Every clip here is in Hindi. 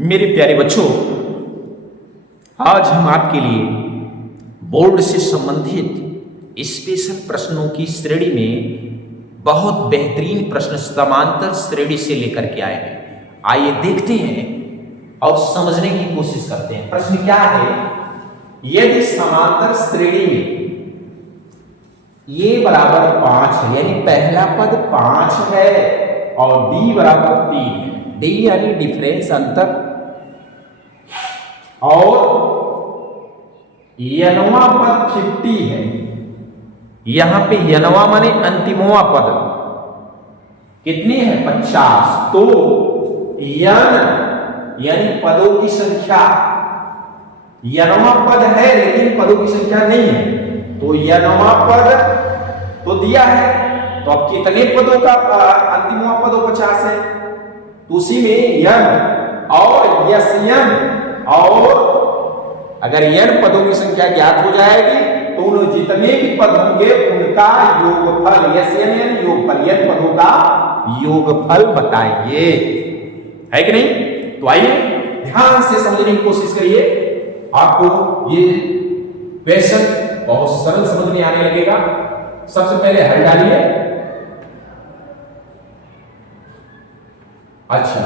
मेरे प्यारे बच्चों, आज हम आपके लिए बोर्ड से संबंधित स्पेशल प्रश्नों की श्रेणी में बहुत बेहतरीन प्रश्न समांतर श्रेणी से लेकर के आए हैं। आइए देखते हैं और समझने की कोशिश करते हैं। प्रश्न क्या है? यदि समांतर श्रेणी में a बराबर 5 है, यानी पहला पद 5 है और b बराबर 3 है, d यानी डिफरेंस अंतर, और यनवा पद 50 है। यहां पे यनवा माने अंतिमवा पद कितनी है? 50। तो यन यानी पदों की संख्या, यनवा पद है लेकिन पदों की संख्या नहीं है, तो यनवा पद तो दिया है, तो अब कितने पदों का अंतिमवा पदों 50 है, तो उसी में यन और यस यन, और अगर यन पदों की संख्या ज्ञात हो जाएगी तो उन जितने भी पद होंगे उनका योगफल, यस यन यानी योगफल, यन पदों का योगफल बताइए, है कि नहीं? तो आइए ध्यान से समझने की कोशिश करिए, आपको ये क्वेश्चन बहुत सरल समझ में आने लगेगा। सबसे पहले हल डालिए। अच्छा,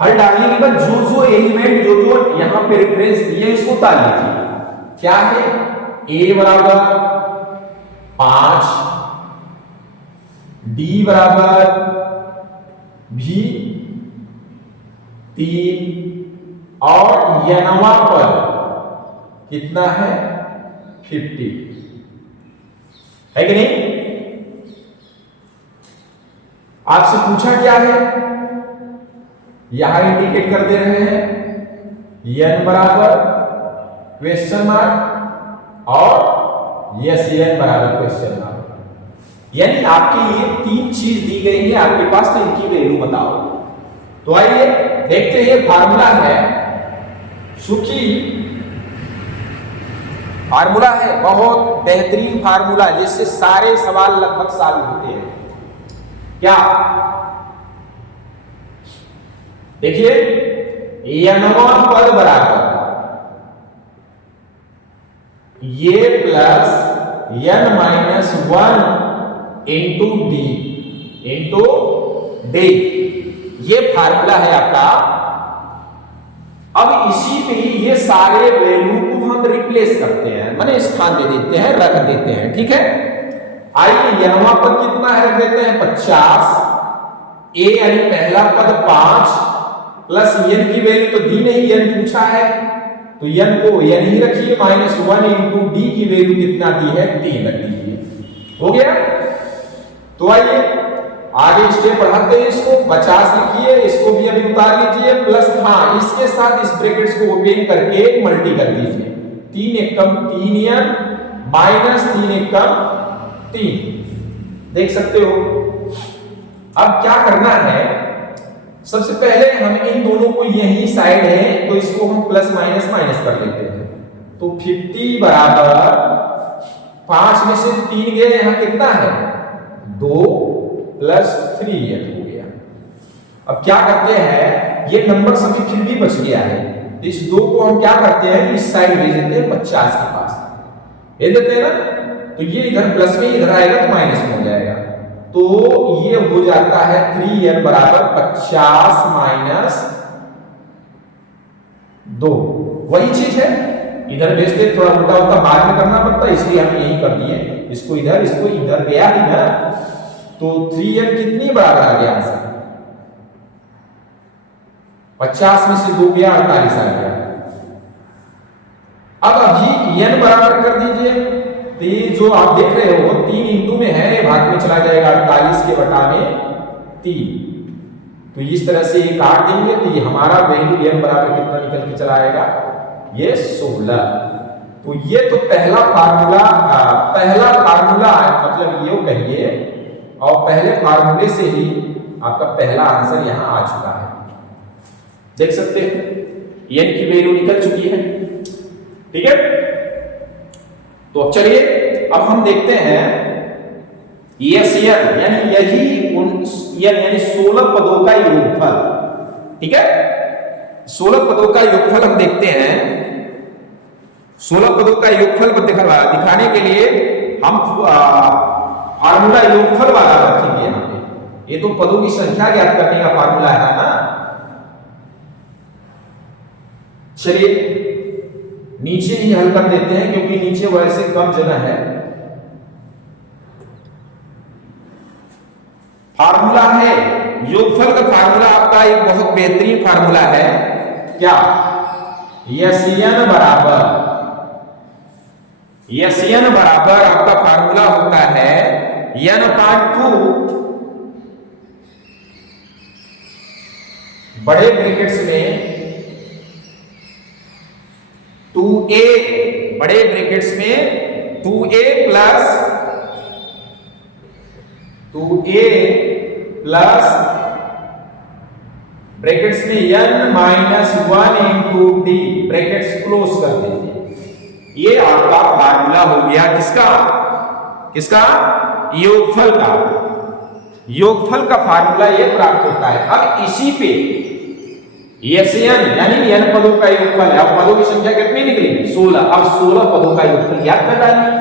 हल डालने के बाद जो जो एलिमेंट जो यहां पे रेफरेंस दिए इसको उतार लीजिए। क्या है? a बराबर 5, d बराबर भी 3 और यनवा पर कितना है? 50, है कि नहीं? आपसे पूछा क्या है? यहां इंडिकेट कर दे रहे हैं n बराबर क्वेश्चन मार्क और यस n बराबर क्वेश्चन मार्क, यानी आपके लिए 3 चीज दी गई है आपके पास, तो इनकी वैल्यू बताओ। तो आइए देखते हैं। फार्मूला है सुखी, फार्मूला है बहुत बेहतरीन फार्मूला जिससे सारे सवाल लगभग सॉल्व होते हैं। क्या? देखिए, यनवा पद बराबर ये प्लस यन minus 1 into D into D, ये फार्मूला है आपका। अब इसी पे ये सारे वैल्यू को हम रिप्लेस करते हैं, माने स्थान दे देते हैं, रख देते हैं, ठीक है? आइए यनवा पद कितना है रख देते हैं 50, a यानी पहला पद 5 प्लस यन की वैल्यू तो दी नहीं, यन पूछा है तो यन को यन ही रखिए, माइनस 1 इंटू डी की वैल्यू कितना दी है? 3 रख दीजिए। हो गया? तो आइए आगे स्टेप बढ़ाते हैं। इसको 50 लिखिए, इसको भी अभी उतार लीजिए, प्लस हाँ इसके साथ इस ब्रैकेट्स को ओपन करके मल्टी कर दीजिए। 3 एकम 3 यन माइनस 3 एकम 3, देख सकते हो। अब क्या करना है? सबसे पहले हम इन दोनों को यही साइड है तो इसको हम प्लस माइनस माइनस कर लेते हैं। तो 50 बराबर 5 में से 3 गया, यहां कितना है? 2 प्लस 3 हो गया। अब क्या करते हैं? ये नंबर सभी फिर भी बच गया है, तो इस 2 को हम क्या करते हैं? इस साइड भेज देते हैं 50 के पास, भेज देते हैं ना, तो ये इधर प्लस में इधर आएगा तो माइनस में हो जाएगा। तो ये हो जाता है 3n बराबर 50 माइनस 2, वही चीज है। इधर भेजते थोड़ा मोटा होता बाद में करना पड़ता, इसलिए हम यही कर दिए, इसको इधर गया ही ना, तो 3n कितनी बराबर आ गया आंसर? 50 में से 2 गया 48 आ गया। अब अभी n बराबर कर दीजिए, तो ये जो आप देख रहे हो 3 इंटू में है, भाग में चला जाएगा 48 के बटा में 3, तो इस तरह से ये काट देंगे तो ये हमारा वैल्यू n बराबर कितना निकल के चला आएगा? ये 16। तो ये तो पहला फार्मूला मतलब ये कहिए, और पहले फार्मूले से ही आपका पहला आंसर यहां आ चुका है, देख सकते हैं n की वैल्यू निकल चुकी है, ठीक है? तो अब चलिए अब हम देखते हैं यस यन यानी यही यन यानी 16 पदों का योगफल, ठीक है? 16 पदों का योगफल हम देखते हैं। 16 पदों का योगफल दिखाने के लिए हम फार्मूला योगफल वाला रखेंगे यहाँ पे। ये तो पदों की संख्या ज्ञात करने का फार्मूला है ना। चलिए नीचे ही हल कर देते हैं क्योंकि नीचे वैसे कम जगह है। फार्मूला है योगफल का फार्मूला आपका एक बहुत बेहतरीन फार्मूला है। क्या? यन बराबर आपका फार्मूला होता है n/2 बड़े ब्रैकेट्स में 2a, बड़े ब्रैकेट्स में 2a प्लस ब्रैकेट्स में n-1 into d, brackets close कर दीजिए। ये आपका फार्मूला हो गया किसका? योगफल का। योगफल का फार्मूला ये प्राप्त होता है। अब इसी पे Sn यानी n पदों का योगफल है। अब पदों की संख्या कितनी निकली? 16। अब 16 पदों का योगफल याद कर डालिए।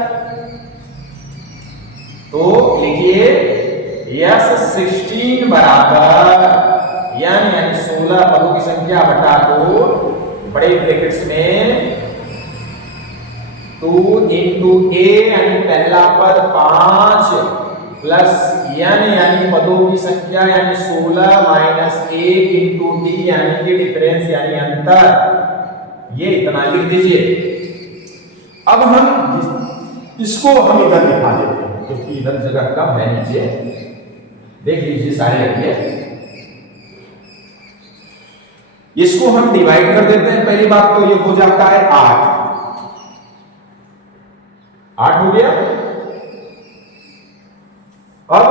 तो लिखिए S16 बराबर n यानी 16 पदों की संख्या बटा 2 बड़े ब्रैकेट्स में 2 इंटू a यानी पहला पद 5 प्लस n यानी पदों की संख्या यानी 16 माइनस 1 इंटू d यानी कि डिफरेंस यानी अंतर। ये इतना लिख दीजिए। अब हम इसको हम इधर दिखा देते हैं क्योंकि इधर जगह कम है नीचे। देख लीजिए सारे रखिए। इसको हम डिवाइड कर देते हैं। पहली बात तो ये हो जाता है 8 हो गया। अब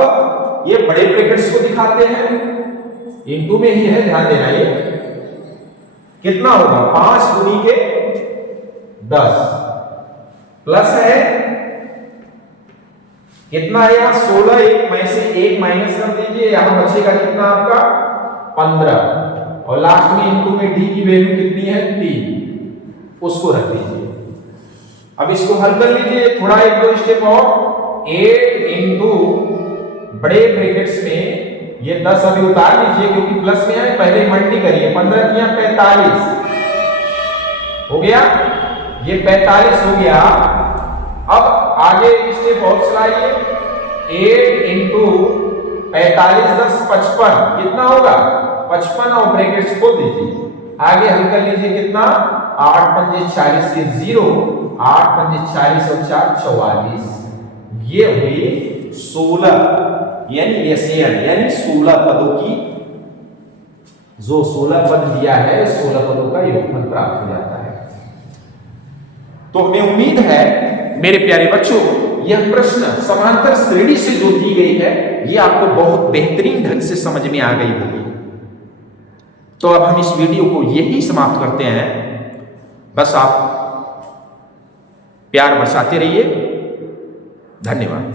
ये बड़े ब्रैकेट्स को दिखाते हैं, इनटू में ही है, ध्यान देना। ये कितना होगा? 5 गुनी के 10 प्लस है कितना है यहाँ 16। एक में से 1 माइनस कर दीजिए, यहां बचेगा कितना आपका 15 और लास्ट में इनटू में डी की वैल्यू कितनी है 3, उसको रख दीजिए। अब इसको हल कर लीजिए थोड़ा, 1-2 स्टेप और। 8 इंटू बड़े ब्रैकेट्स में ये 10 अभी उतार लीजिए क्योंकि प्लस में है, पहले मल्टी करिए। 15 दिया 45 हो गया, ये 45 हो गया। अब आगे स्टेप और चलाइए। 8 इंटू 45 10 55 कितना होगा 55 और ब्रैकेट्स खोल दीजिए। आगे हल कर लीजिए कितना 8 पंजे 40 ये 0, 8 पंजे 40 और 4 44। ये हुई 16 यानी Sn यानी 16 पदों की, जो 16 पद दिया है 16 पदों का योगफल प्राप्त हो जाता है। तो हमें उम्मीद है मेरे प्यारे बच्चों यह प्रश्न समांतर श्रेणी से जो दी गई है ये आपको बहुत बेहतरीन ढंग से समझ में आ गई होगी। तो अब हम इस वीडियो को यही समाप्त करते हैं। बस आप प्यार बरसाते रहिए। धन्यवाद।